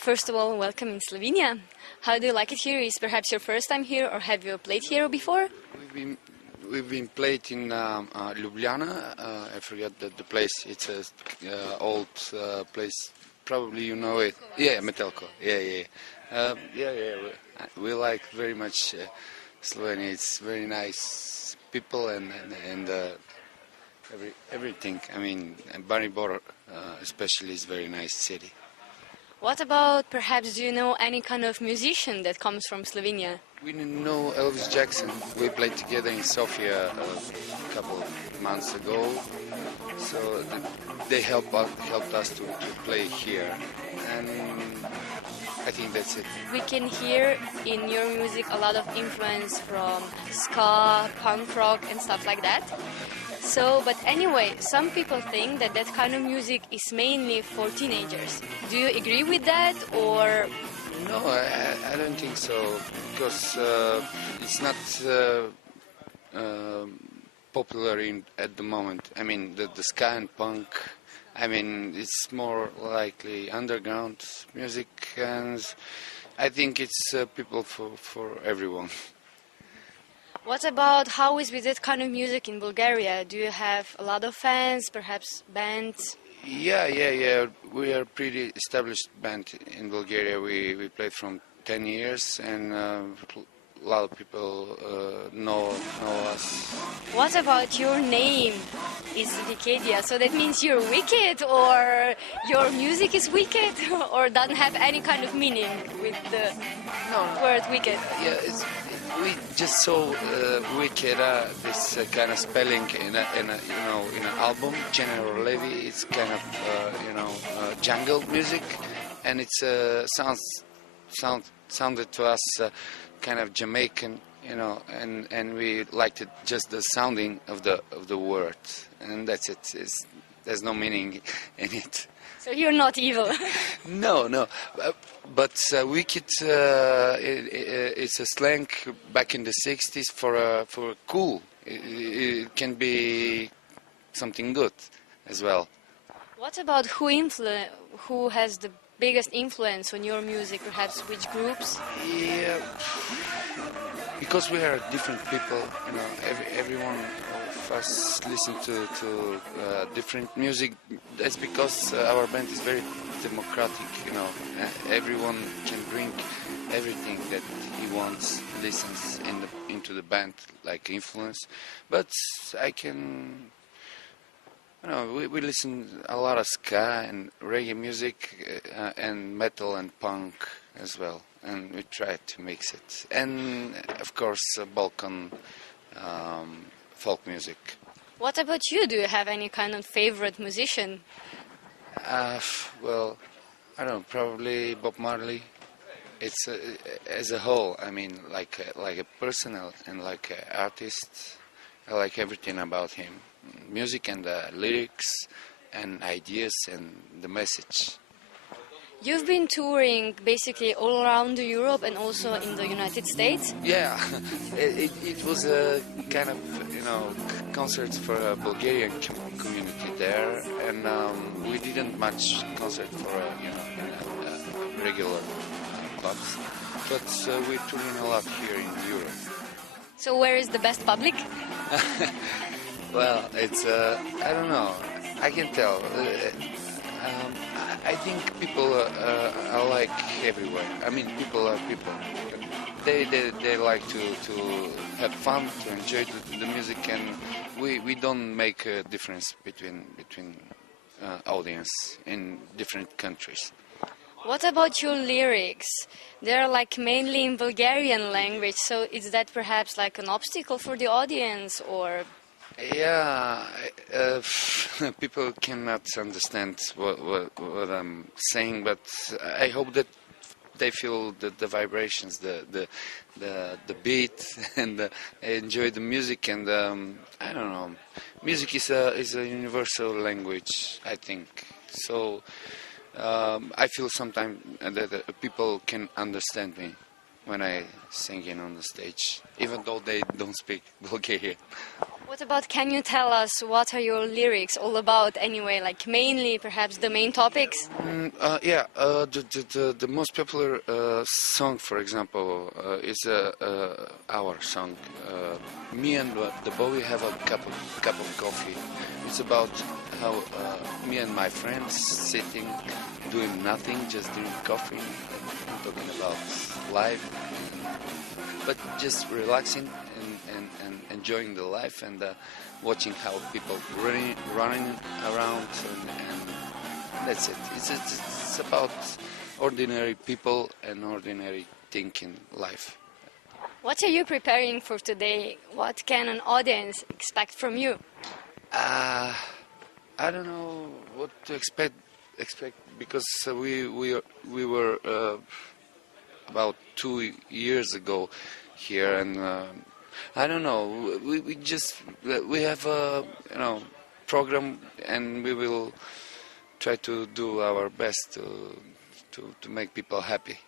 First of all, welcome in Slovenia. How do you like it here? Is perhaps your first time here, or have you played here before? We've been played in Ljubljana. I forget the place. It's a old place. Probably you know it. Yeah, Metelko. Yeah. We like very much Slovenia. It's very nice people and everything. I mean, Maribor especially is very nice city. What about, perhaps, do you know any kind of musician that comes from Slovenia? We know Elvis Jackson. We played together in Sofia a couple of months ago. So they helped us to play here. And I think that's it. We can hear in your music a lot of influence from ska, punk rock and stuff like that. So, but anyway, some people think that that kind of music is mainly for teenagers. Do you agree with that, or? No, I don't think so, because it's not popular at the moment. I mean, the ska and punk, I mean, it's more likely underground music, and I think it's people for everyone. What about, how is with that kind of music in Bulgaria? Do you have a lot of fans, perhaps bands? Yeah. We are a pretty established band in Bulgaria. We played from 10 years, and a lot of people know us. What about your name? Is Wickeda, so that means you're wicked, or your music is wicked, or doesn't have any kind of meaning with the word wicked? Yeah, we just saw Wickeda, this kind of spelling in an album. General Levy, it's kind of jungle music, and it's sounded to us kind of Jamaican, and we liked it, just the sounding of the word, and that's it. There's no meaning in it. So you're not evil. No. But wicked, it's a slang back in the 60s for cool. It can be something good as well. What about who has the biggest influence on your music? Perhaps which groups? Yeah, because we are different people. Everyone of us listen to different music. That's because our band is very democratic. Everyone can bring everything that he wants, listens into the band, like influence. But I can. We listen a lot of ska and reggae music and metal and punk as well, and we try to mix it. And of course, Balkan folk music. What about you? Do you have any kind of favorite musician? Well, I don't know, probably Bob Marley. It's as a whole. I mean, like a personal and like an artist. I like everything about him. Music and the lyrics and ideas and the message. You've been touring basically all around Europe and also in the United States? Yeah, it was a kind of, concert for a Bulgarian community there, and we didn't much concert for regular clubs, but we're touring a lot here in Europe. So where is the best public? Well, it's, I don't know, I can tell. I think people are like everywhere. I mean, people are people. They like to have fun, to enjoy the music, and we don't make a difference between audience in different countries. What about your lyrics? They're like mainly in Bulgarian language, so is that perhaps like an obstacle for the audience, or? Yeah, people cannot understand what I'm saying, but I hope that they feel the vibrations, the beat, and enjoy the music. And I don't know, music is a universal language, I think. So I feel sometimes that people can understand me when I sing on the stage, even though they don't speak Bulgarian. What about, can you tell us what are your lyrics all about anyway, like mainly perhaps the main topics? The most popular song, for example, is our song. Me and the boy have a cup of coffee. It's about how me and my friends sitting, doing nothing, just drinking coffee, talking about life, but just relaxing and enjoying the life and watching how people running around and that's it. It's about ordinary people and ordinary thinking life. What are you preparing for today? What can an audience expect from you? I don't know what to expect because we were about 2 years ago here, and I don't know. We have a program, and we will try to do our best to make people happy.